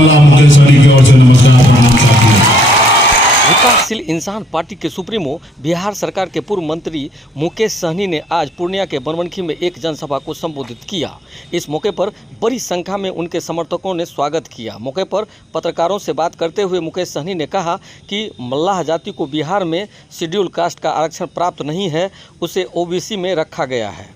मल्ला मुकेश सहनी की ओर से नमस्कार प्रणाम साथियों। विकासशील इंसान पार्टी के सुप्रीमो बिहार सरकार के पूर्व मंत्री मुकेश सहनी ने आज पूर्णिया के बनमनखी में एक जनसभा को संबोधित किया। इस मौके पर बड़ी संख्या में उनके समर्थकों ने स्वागत किया। मौके पर पत्रकारों से बात करते हुए मुकेश सहनी ने कहा कि मल्लाह जाति को बिहार में शेड्यूल कास्ट का आरक्षण प्राप्त नहीं है, उसे ओबीसी में रखा गया है,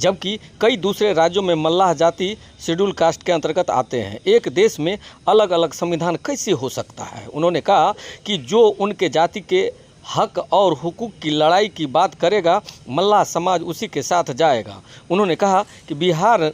जबकि कई दूसरे राज्यों में मल्लाह जाति शेड्यूल कास्ट के अंतर्गत आते हैं। एक देश में अलग अलग संविधान कैसे हो सकता है? उन्होंने कहा कि जो उनके जाति के हक और हुकूक की लड़ाई की बात करेगा, मल्लाह समाज उसी के साथ जाएगा। उन्होंने कहा कि बिहार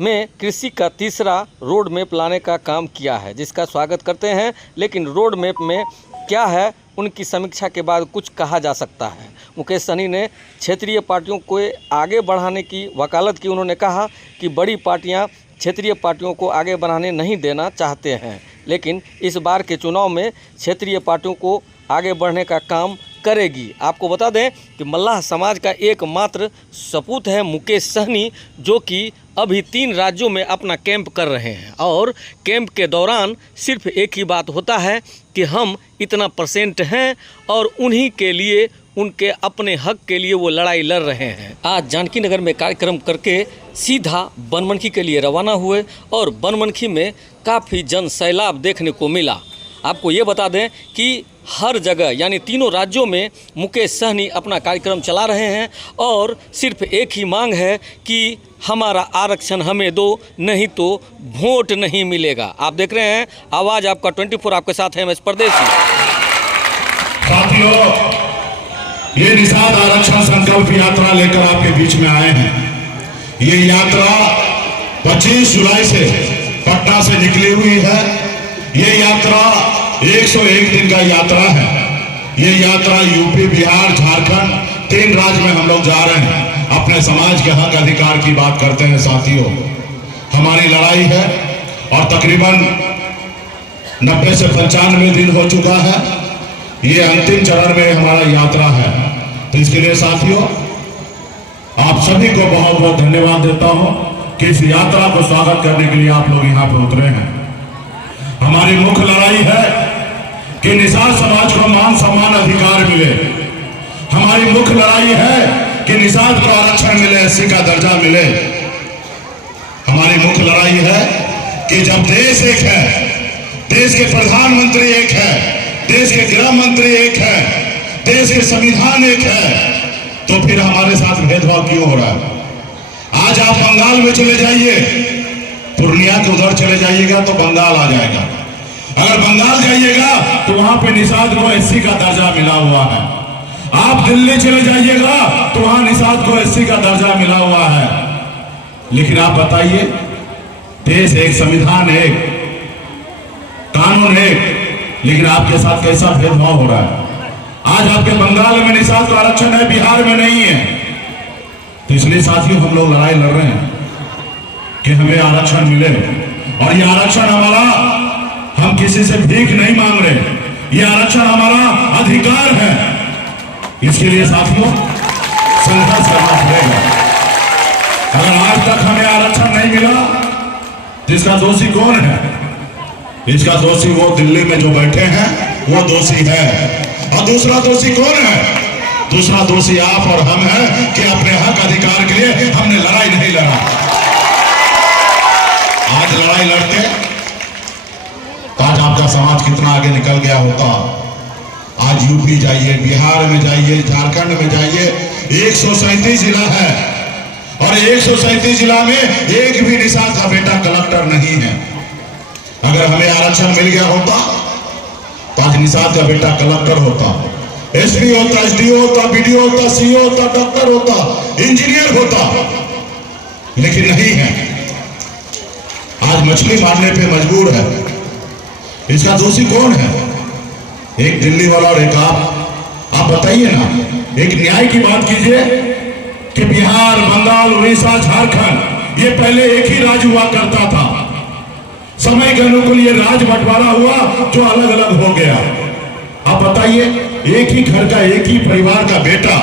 में कृषि का तीसरा रोड मैप लाने का काम किया है, जिसका स्वागत करते हैं, लेकिन रोड मैप में क्या है, उनकी समीक्षा के बाद कुछ कहा जा सकता है। मुकेश सहनी ने क्षेत्रीय पार्टियों को आगे बढ़ाने की वकालत की। उन्होंने कहा कि बड़ी पार्टियां क्षेत्रीय पार्टियों को आगे बढ़ाने नहीं देना चाहते हैं, लेकिन इस बार के चुनाव में क्षेत्रीय पार्टियों को आगे बढ़ने का काम करेगी। आपको बता दें कि मल्लाह समाज का एकमात्र सपूत है मुकेश सहनी, जो कि अभी 3 राज्यों में अपना कैंप कर रहे हैं और कैंप के दौरान सिर्फ एक ही बात होता है कि हम इतना % हैं और उन्हीं के लिए, उनके अपने हक के लिए वो लड़ाई लड़ रहे हैं। आज जानकी नगर में कार्यक्रम करके सीधा बनमनखी के लिए रवाना हुए और बनमनखी में काफ़ी जन सैलाब देखने को मिला। आपको ये बता दें कि हर जगह यानी तीनों राज्यों में मुकेश सहनी अपना कार्यक्रम चला रहे हैं और सिर्फ एक ही मांग है कि हमारा आरक्षण हमें दो, नहीं तो वोट नहीं मिलेगा। आप देख रहे हैं आवाज़ आपका 24 आपके साथ है, मैं परदेसी। साथियों, ये निषाद आरक्षण संकल्प यात्रा लेकर आपके बीच में आए हैं। ये यात्रा 25 जुलाई से पटना से निकली हुई है। ये यात्रा 101 दिन का यात्रा है। ये यात्रा यूपी, बिहार, झारखंड 3 राज्य में हम लोग जा रहे हैं, अपने समाज के हक अधिकार की बात करते हैं। साथियों, हमारी लड़ाई है और तकरीबन 90 से 95 दिन हो चुका है। ये अंतिम चरण में हमारा यात्रा है। तो इसके लिए साथियों, आप सभी को बहुत बहुत धन्यवाद देता हूं कि इस यात्रा को स्वागत करने के लिए आप लोग यहां पर उतरे हैं। हमारी मुख्य लड़ाई है कि निषाद समाज को मान सम्मान अधिकार मिले। हमारी मुख्य लड़ाई है कि निषाद को आरक्षण मिले, एससी का दर्जा मिले। हमारी मुख्य लड़ाई है कि जब देश एक है, देश के प्रधानमंत्री एक है, देश के गृह मंत्री एक है, देश के संविधान एक है, तो फिर हमारे साथ भेदभाव क्यों हो रहा है? आज आप बंगाल में चले जाइए, पूर्णिया के उधर चले जाइएगा तो बंगाल आ जाएगा। अगर बंगाल जाइएगा तो वहां पे निषाद को एससी का दर्जा मिला हुआ है। आप दिल्ली चले जाइएगा तो वहां निषाद को एससी का दर्जा मिला हुआ है। लेकिन आप बताइए, देश एक, संविधान एक, कानून एक, लेकिन आपके साथ कैसा भेदभाव हो रहा है? आज आपके बंगाल में निषाद को आरक्षण है, बिहार में नहीं है। तो इसलिए साथियों, हम लोग लड़ाई लड़ रहे हैं कि हमें आरक्षण मिले। और ये आरक्षण हमारा, हम किसी से भीख नहीं मांग रहे, ये आरक्षण हमारा अधिकार है। इसके लिए साथियों संघर्ष करना पड़ेगा। अगर आज तक हमें आरक्षण नहीं मिला तो इसका दोषी कौन है? इसका दोषी वो दिल्ली में जो बैठे हैं, वो दोषी है। और दूसरा दोषी कौन है? दूसरा दोषी आप और हम हैं कि अपने हक अधिकार के लिए हमने लड़ाई नहीं लड़ा। आज लड़ाई लड़ते तो आज आपका समाज कितना आगे निकल गया होता। आज यूपी जाइए, बिहार में जाइए, झारखंड में जाइए, 137 जिला है और 137 जिला में एक भी निषाद का बेटा कलेक्टर नहीं है। अगर हमें आरक्षण मिल गया होता तो आज निषाद का बेटा कलेक्टर होता, एसपी होता, एसडीओ होता, बीडीओ होता, सीओ होता, डॉक्टर होता, इंजीनियर होता, लेकिन नहीं है। आज मछली मारने पे मजबूर है। इसका दोषी कौन है? एक दिल्ली वाला और एक आप बताइए ना। एक न्याय की बात कीजिए कि बिहार, बंगाल, उड़ीसा, झारखंड ये पहले एक ही राज्य हुआ करता था। समय के अनुकूल ये राज्य बंटवारा हुआ जो अलग अलग हो गया। आप बताइए, एक ही घर का, एक ही परिवार का बेटा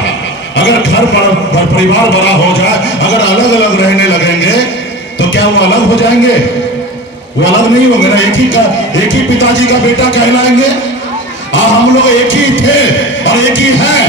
अगर घर पर परिवार बड़ा हो जाए, अगर अलग अलग रहने लगेंगे तो क्या वो अलग हो जाएंगे? वो अलग नहीं होंगे ना, एक ही पिताजी का बेटा कहलाएंगे। और हम लोग एक ही थे और एक ही हैं।